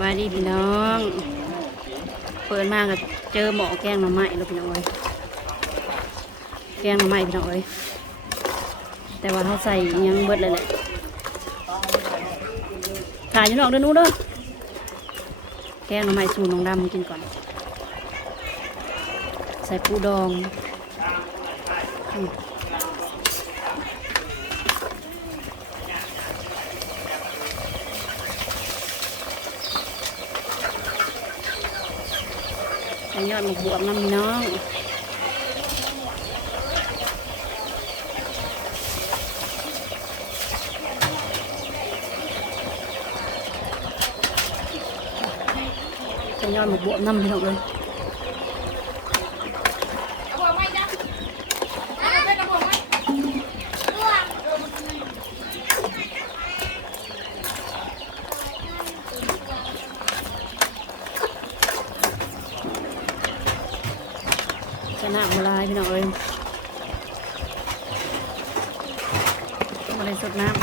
บายดีพี่น้อง เปิดมากก็เจอหมอแกงหน่อไม้แล้วพี่น้องเอ้ยแกงหน่อไม้พี่น้องเอ้ยแต่ว่าเขาใส่ยังเบิดเลยแหละถ่ายยู่นอกเด้อหนู้นเด้อแกงหน่อไม้สูตรน้องดำกินก่อน ใส่ปูดองอืมใส่ ยอดหมกบวบน้ำพี่น้องใส่ยอดหมกบวบน้ำพี่น้องเลย ชนะมาลายพี่น้องเอ้ยมาเลยสดน้ำ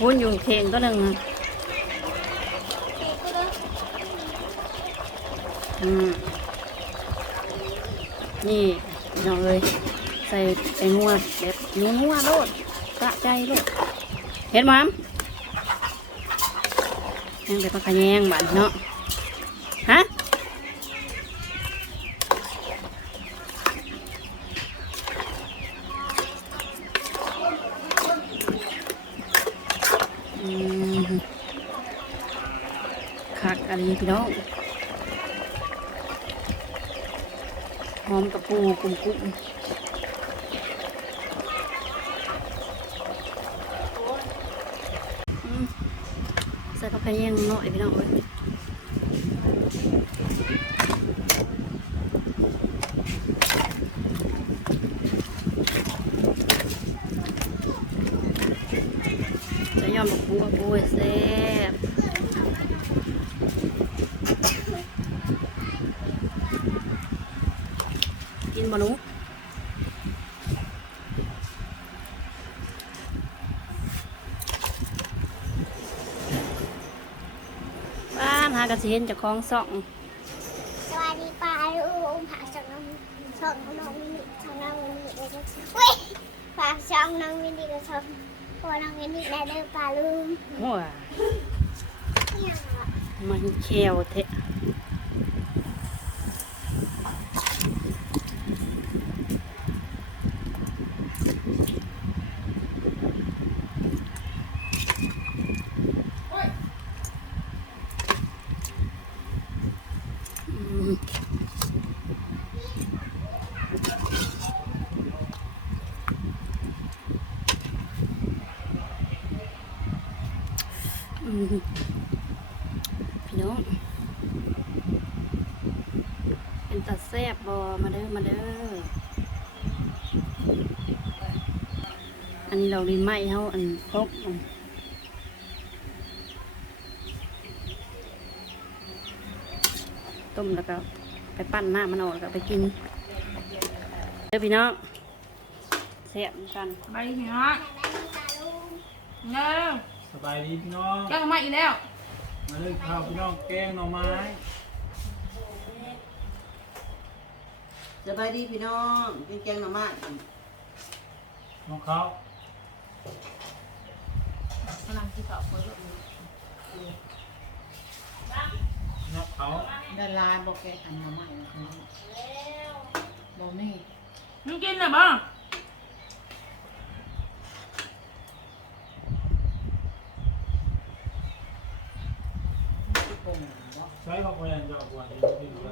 วุ้นอยู่เข่งก็หนึ่งอืมนี่พี่น้องเอ้ยใส่แตงนัวแบบนัวนัวๆโลดกระใจโลดเห็นมั้ยยังแต่ปลากระแยงบ้าดเนาะ อืมคักอะไร พี่น้องหอมกระปูกุ้งกุ้งอืมใส่ผักกระเยมหน่อยพี่น้องเอ้ยจะยอมบอกปูปูให้แซ่บกินบ่หนูบ้ากระสิเห็นจะคล้องส่องสวัสดีป้าลูกผักช่องน้องช่องน้องมินิช่องน้องมินิเลยนะเว้ยผักช่องน้องมินิกับช่องพ่อน้องมินิได้เด้อป้าลุงหัวเนี่ยเหรอมันเขียวเทะอืมอืมพี่น้อง เป็นตัดแซบบอมาเด้อมาเด้อ อันนี้ เราดินไหม้เขาอันพกอันต้มแล้วก็ไปปั้นหน้ามันออกแล้วก็ไปกินเด้อพี่น้องแซ่บเหมือนกันไปพี่น้องเร็วสบายดีพี่น้องแก้วมาอีกแล้ว มาเล่นข้าวพี่น้องแกงหน่อไม้สบายดีพี่น้องกินแกงหน่อไม้น้องเขา กำลังที่เขาเปิดน้องเขาดาราบอกแกงอันหน่อไม้บอกนี่มึงกินหรือเปล่าที่โกงบอกใช้ข้าวโพดยันจะออกวันนี้ที่เหลือ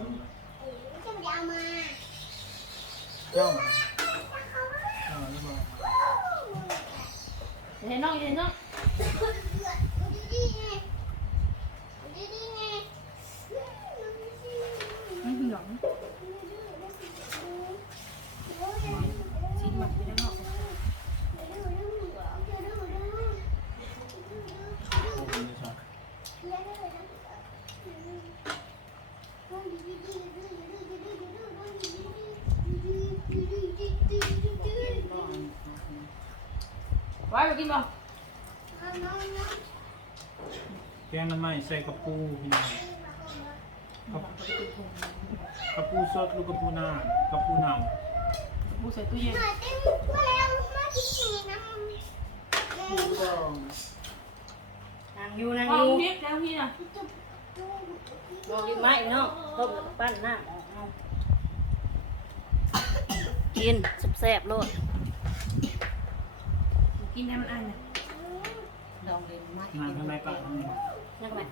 จะไปเอามาเจ้าเจ้าหรือเปล่า เห็นน้องเห็นน้องดีไงดีๆไง มันเหลืองชิ้นมันไปแล้วเนาะ โอ้โหนี่ใช่ ไว้ไปกินบ่แกงน้ำไม้ใส่กระปูพี่น้องกระกระปูสดลูกกระปูนากระปูเน่าบูใส่ตู้เย็นหน่อยเต็มมาแล้วมาที่นี่นะปูดองนางอยู่นางเอาอยู่พริกแล้วพี่น่ะลองกินไม้พี่น้องต้มแล้วก็ปั้นน้ำออกเอากินแซ่บๆโลด กินให้มันอันน่ะดองเล่นไม้นางข้างในปากน้ำนี่นั่นก็แม่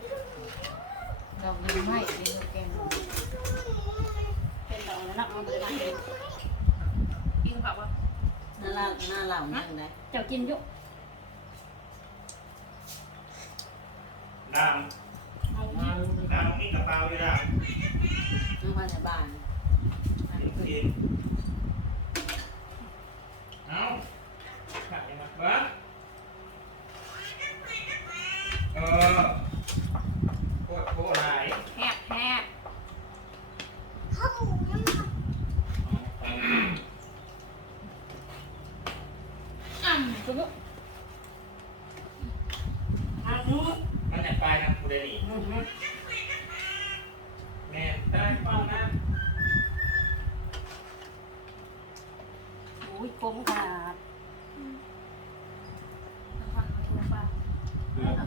ดองเล่นไม้เล่นแกงเป็นดอกแล้วเนาะเอาไปล้างเองกินกับว่าหน้าล่างหน้าเหล่านั่งได้เจ้ากินอยู่ดังเอาพริกดังมีกระเป๋าอยู่ดังน้ำมันในบ้านกินเอา ขัดยังไงวะเออโคตรโคตรหลาย แฮกแฮก เข้าหมูน้ำมัน อ่ำ กินอยู่ อ่ำนู้น มันจะไปทางกูเดลี่แม่ได้เปล่านะ โอ้ยคมขาด น้ำฟันมาถูกปาก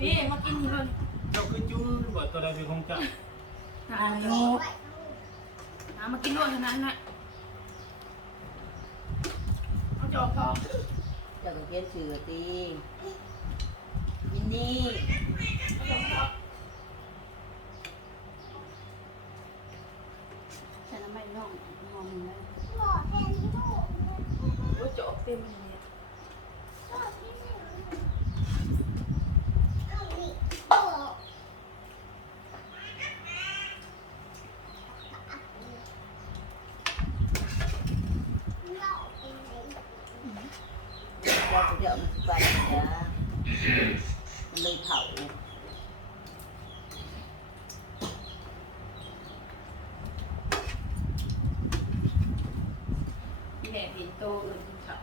พี่มากินเถอะเจ้าคือจู้บ่ตัวใดเป็นของเจ้านางอยู่น้ำมากินด้วยเท่านั้นนะเอาจอกทองเจ้าก็เขียนชื่อตียินนี่เอาจอกทองใส่น้ำไม่น้องมองเลยหล่อแทนที่ถูกโอ้ยจอกเต็มเลยเนี่ย หล่อที่ไหนเอาดิหล่อหล่อเป็นไง เราเดี๋ยวมันไปจ้ะมันเลยเผา พี่แหนบินโตอื่นกินเขา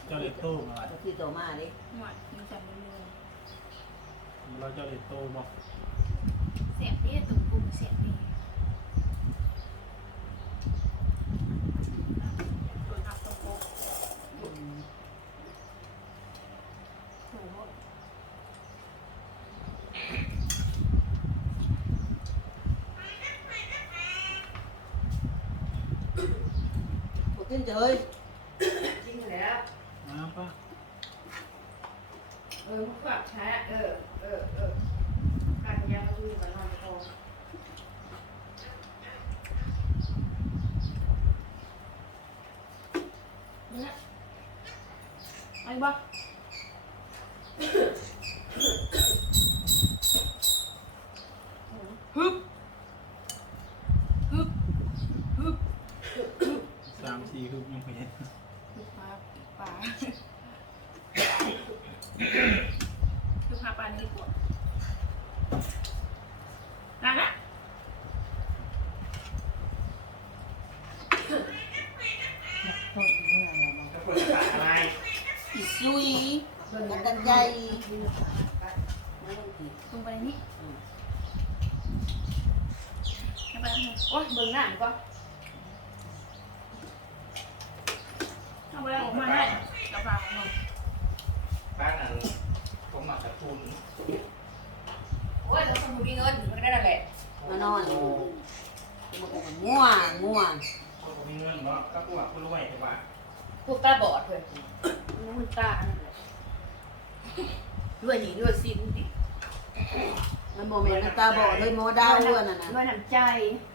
เจ้าเล็กโตมาก็คือโตมาดิหมดมีจันเป็นมือเราเจ้าเล็กโตบ่เสียบนี่ตุ้มกุ้งเสียบนี่ตัวนักตะโกอืมโอ้โหบ่กินจะเฮ้ย กินแล้ว มาป่ะ เออพวกแบบแท้เออ เออ เออการยาดูมันนอนคอเนี่ยไอ้บ้าฮึบฮึบฮึบ สามสี่คือยังไม่เห็น ฮึบปลาปลาฮึบปลาปลานี่กว่านั่นนะ โทษเมื่อเรามา จะเปิดขาอะไร อีซุยกันกันใจ ลงไปนี่ลงไปนี่โอ๊ยเบิ่งหน้าดีกว่าเอาไปออกมาได้กระเป๋าหน่อยบ้านนั้นผมหมักกระทุนโอ้ยเราคนมีเงินมันก็ได้นั่นแหละมานอนง่วงง่วงคนมีเงินเนาะก็พวกคนรวยแต่ว่าพวกตาบอดเลยน้ำมันตานั่นแหละ ด้วยหนีด้วยซินดิมันโมเมนต์มันตาบอดเลยโมดาวอ้วนน่ะนะด้วยน้ำใจ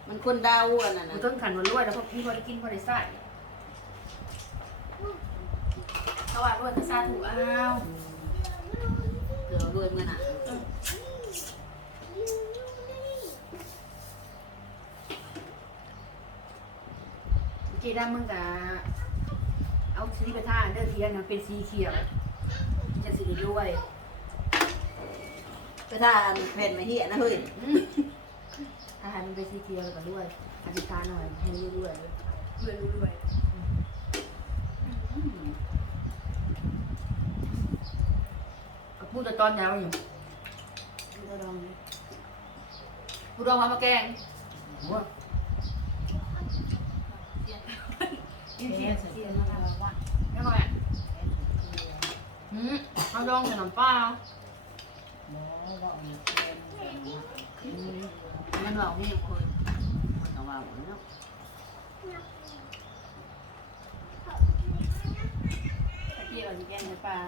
มันคนดาวอ้วนน่ะมันะนต้นขันมันรวยแล้วพวกพี่พอได้กินพอได้ใส่เขาว่าด้วยกระซาถูกเอาเกือบรวยเมื่อน่ะเจด้ามึงกะเอาสีไปท่าเด้อเทียนมันเป็นสีเขียวจะสีด้วย ก็ถ้าแผ่นมาเหี้ยนะเฮ้ยถ้าให้มันเป็นสีเขียวแล้วก็ด้วยอธิษฐานหน่อยให้รู้ด้วยด้วยรู้ด้วยก็พูดแต่ตอนยาวอยู่พูดดองพูดดองมามาแกงโอ้เอ๊ะเสียมาแล้วว่าไม่ไหวอืมเอาดองใส่น้ำปลา หมอบอกเนี่ย อื มมันบอกนี่คนเขาว่าหมดเนาะตะกี้เราจะแกงในปลา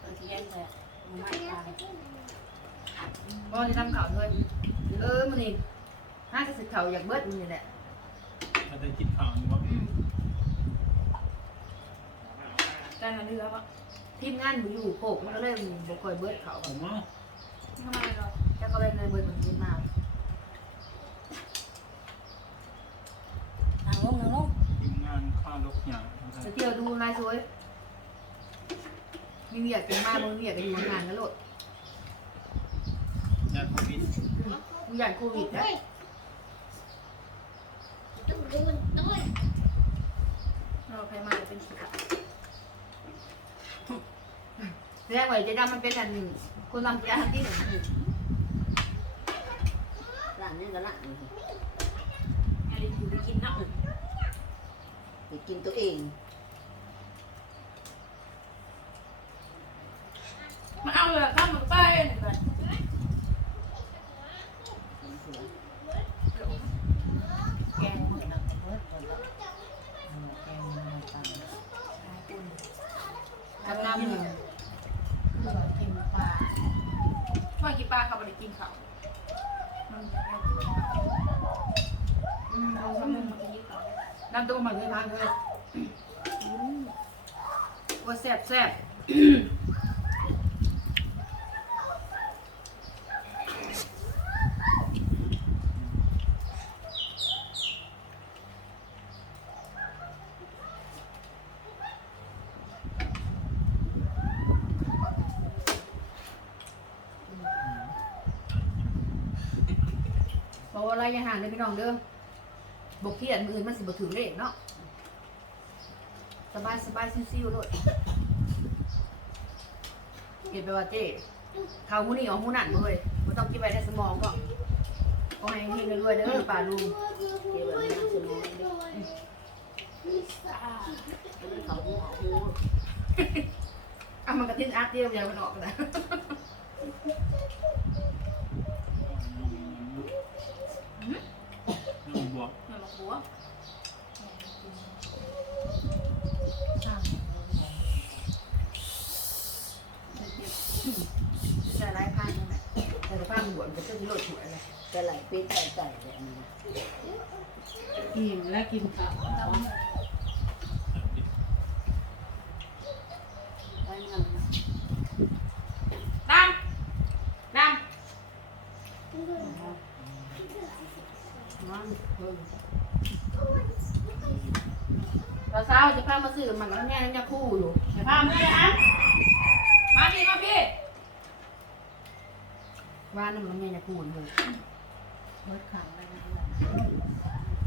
เราจะแกงแต่หน่อไม้ปลาพ่อจะทำข่าวด้วยเออมันนี่น่าจะสึกข่าวอยากเบิดมันนี่แหละถ้าได้กินข้าวนี่ว่าการเรือปะ ทีมงานอยู่โขกมันก็เลยบ่ค่อยเบิดเขาผมว่าทำไมเราจะก็เลยเลยเบิดมันนี้มาทางลงงลงทีมงานข้าลกอย่างจะเที่ยวดูนายสวยมีเวียดกันมามึงเวียดกันอยู่งานกันโลดญาติโควิดมึงอยากโควิดนะต้องดูมันด้วยเราใครมาจะเป็นสีขาว แรกไว้จะดำมันเป็นอันคนลำยาที่หนึ่งร้านนี้ก็ละอะไรอยู่ไปกินเนาะไปกินตัวเองมาเอาเลยข้ามมันไปหนึ่งก่อนเสือแกงแกงมันมันตันทำน้ำหนึ่งกินปลา ช่วยกิน ปลาเขาไม่ได้กินเขาอืมเอาน้ำมันมากินเขาน้ำตัวมันเลยทานเลยว่าแซ่บแซ่บ บอกว่าอะไรอย่าห่างเลยพี่น้องเด้อบกเขียนมืออื่นมันสิบ่ถือเลขเนาะสบายสบายซิวๆเลยเก็บไปว่าเจ๊ข่าวหูนี่ออกหูนั่นเลยไม่ต้องกินไปในสมองก็ก็ให้เฮงๆรวยเด้อป่าลุงเกี่ยวกับน้สมองด้วยแล้วเขาหัวหูเอามันกระทิ้นอาร์ตเดียวอย่ามันออกกันนะ น้องบอก มันมา หัวใส่ลายผ้านั่นแหละใส่ผ้าหมวนก็จะมีรถสวยเลยจะไหลปีใส่ใส่แบบนี้อิ่มแล้วกินข้าว ได้เงินนะดำดำมันเพิ่ม เราเช้าจะพามาซื้อมันแล้วแง่ยังคู่อยู่เดี๋ยวพาเมื่อเลยอะมาพี่มาพี่ว่านั่นมันแง่ยังคู่อยู่รถขังอะไรนะ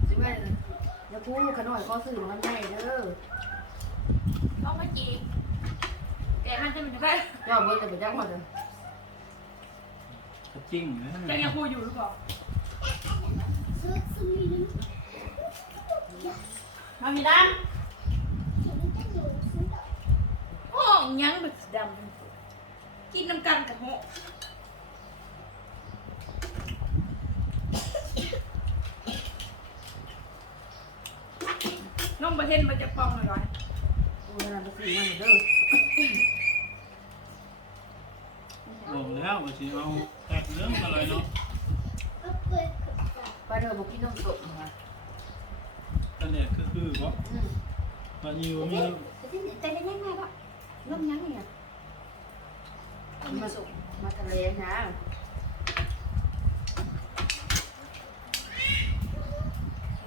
สิแม่ยังคู่ขน่อยก็ซื้อมันแง่เด้อต้องมาจีบแกมันจะมันจะได้ยอดเบิร์จะไปจ้างหมดเลยจริงนะจะยังพูดอยู่หรือเปล่าซื้อซื้อมีน้มามีดำซื้อจะอยู่ซื้อำ ห้องยังแบบดำกินน้ำกันกับห้องน้องประเทศมันจะปองหน่อยโอ้ยนั่นไปซื้อมันเด้อบอกแล้วว่าสิเอาแตกเรื่องอะไรเนาะก็เปิดไปเด้อบอกกินนมสดมาตอนแรกก็คือว่าอืมตอนอยู่มีที่แต่ยังไงมาปะเริ่มยังเนี่ยมาสุกมาทะเลนะ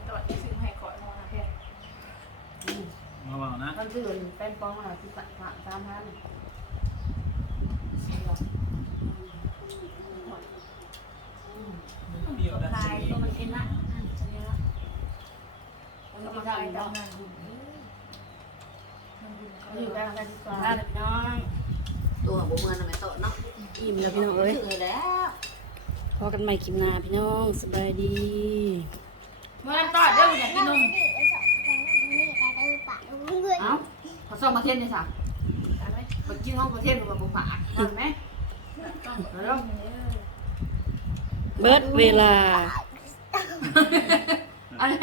ตอนนี้ซื้อมาให้ขอนอนนะแค่มาบอกนะตอนซื้อแป้งปองอะที่สามสามพันเดียวนะตายตัวมันเอ็นละต้องมาทำดอก อยู่กันกันที่สองลาเลยพี่น้องตัวบุเมือนทำไมโตเนาะอิ่มแล้วพี่น้องเอ้ยถือแล้วพอกันใหม่คลิปหน้าพี่น้องสบายดีเมื่อนั้นตอดเด้ออยากกินนมนี่ก็สองน้องนี่ได้เดินป่าลุงเงินเอ้าเขาส่งมาเทศเลยสักไปกินห้องประเทศหรือว่าบุฝากเห็นไหมแล้วเบิดเวลาอะไร